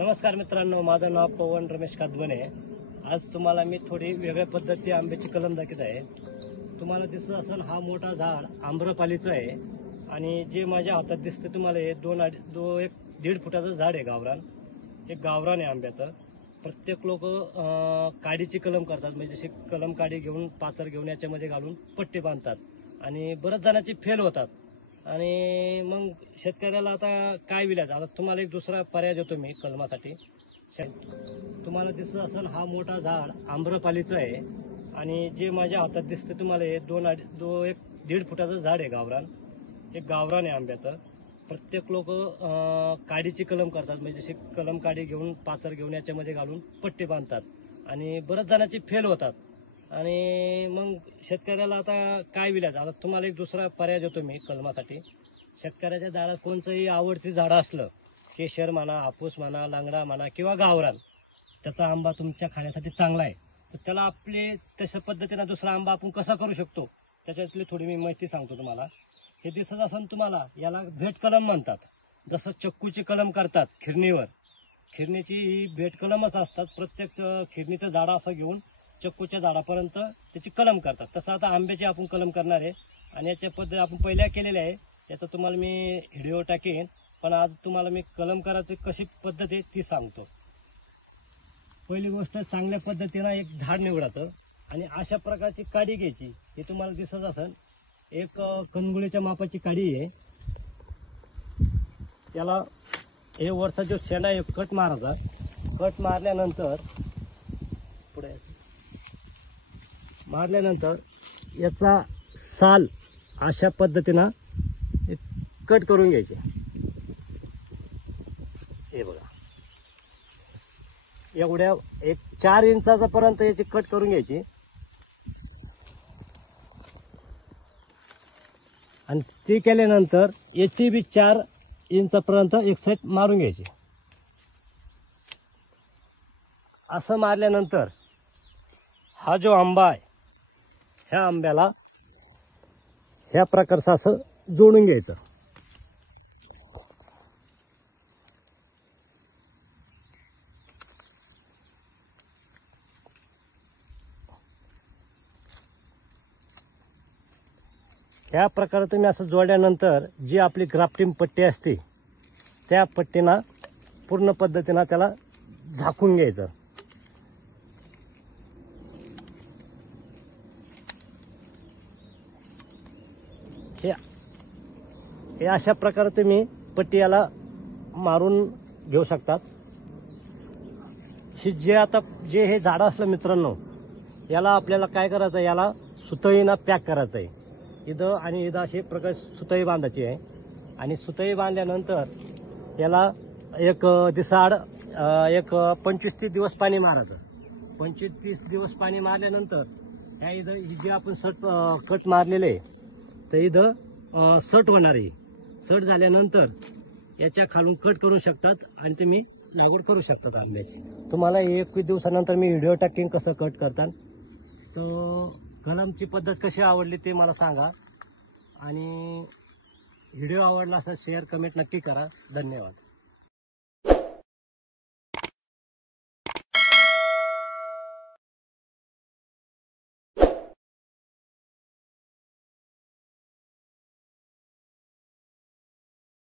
नमस्कार मित्रांनो, माझं नाव पवन रमेश कादवणे। आज तुम्हाला मी थोडी वेगळ्या पद्धती आंब्याची कलम दाखवत आहे। तुम्हाला दिसत असेल हा मोठा झाड आम्रपालीचं आहे आणि जे माझ्या हातात दिसते तुम्हाला हे 1.5 फुटाचं झाड आहे। गावरान एक गावरान आहे आंब्याचं। प्रत्येक लोक काडीची कलम करतात, म्हणजे जशी कलम काडी घेऊन पाचर घेऊन याच्यामध्ये घालून पट्टे बांधतात आणि बऱ्याच जणांची फेल होतात। आणि मग शेतकऱ्याला आता काय विलाज, आता तुम्हाला एक दुसरा पर्याय देतो मी कलमासाठी। तुम्हाला दिसत असेल हा मोठा झाड आम्रपालीचं आहे आणि जे माझ्या हातात दिसते तुम्हाला हे 1.5 फुटाचं झाड आहे। गावरान एक गावरान आहे आंब्याचं। प्रत्येक लोक काडीची कलम करतात, म्हणजे जशी कलम काडी घेऊन पाचर घेऊन याच्यामध्ये घालून पट्टे बांधतात आणि बऱ्याच जणांची फेल होतात। आणि मग शेतकऱ्याला आता काय विलाज, आता तुम्हाला एक दुसरा पर्याय देतो मी कलमासाठी। शेतकऱ्याच्या दारात कोणतंही आवडती झाडं असलं, केशर म्हणा, हापूस म्हणा, लांगडा म्हणा किंवा गावरान, त्याचा आंबा तुमच्या खाण्यासाठी चांगला आहे, तर त्याला आपले तशा पद्धतीने दुसरा आंबा आपण कसा करू शकतो त्याच्यातली थोडी मी माहिती सांगतो तुम्हाला। हे दिसत असेल तुम्हाला, याला भेट कलम म्हणतात। जसं चक्कूची कलम करतात खिरणीवर, खिरणीची ही भेट कलमच असतात। प्रत्येक खिरणीचं झाड असं घेऊन चक्कूच्या झाडापर्यंत त्याची कलम करतात, तसं आता आंब्याची आपण कलम करणार आहे। आणि याच्या पद्धत आपण पहिल्या केलेल्या आहे, त्याचा तुम्हाला मी व्हिडिओ टाकेन, पण आज तुम्हाला मी कलम करायची कशी पद्धत आहे ती सांगतो। पहिली गोष्ट, चांगल्या पद्धतीनं एक झाड निवडायचं आणि अशा प्रकारची काडी घ्यायची। हे तुम्हाला दिसत असेल, एक कणगुळीच्या मापाची काडी आहे। त्याला हे वरचा जो शेंडा आहे कट मारायचा। कट मारल्यानंतर पुढे मारल्यानंतर याचा साल अशा पद्धतीनं कट करून घ्यायचे। हे बघा, एवढ्या एक 4 इंचाचा पर्यंत याची कट करून घ्यायची आणि ते केल्यानंतर याची बी 4 इंचापर्यंत एक साईड मारून घ्यायची। असं मारल्यानंतर हा जो आंबा आहे, ह्या आंब्याला ह्या प्रकारचं असं जोडून घ्यायचं। ह्या प्रकारे तुम्ही असं जोडल्यानंतर जी आपली ग्राफ्टिंग पट्टी असते त्या पट्टीना पूर्ण पद्धतीनं त्याला झाकून घ्यायचं। हे अशा प्रकारे तुम्ही पट्टी याला मारून घेऊ शकतात। जे हे झाड असलं मित्रांनो, याला आपल्याला काय करायचं, याला सुतळीनं पॅक करायचं आहे। इथं आणि इथं अशी प्रकारे सुतळी बांधायची आहे आणि सुतळी बांधल्यानंतर याला एक दिवसाआड 25-30 दिवस पाणी मारायचं। 25-30 दिवस पाणी मारल्यानंतर ह्या इथं जे आपण कट मारलेले आहे तर इथं सट होणार आहे। सट झाल्यानंतर याच्या खालून कट करू शकतात आणि तुम्ही लागवड करू शकतात आंब्याची। तुम्हाला 21 दिवसानंतर मी व्हिडिओ टाकेन कसं कट करतात। तर कलमची पद्धत कशी आवडली ते मला सांगा आणि व्हिडिओ आवडला असेल शेअर कमेंट नक्की करा। धन्यवाद।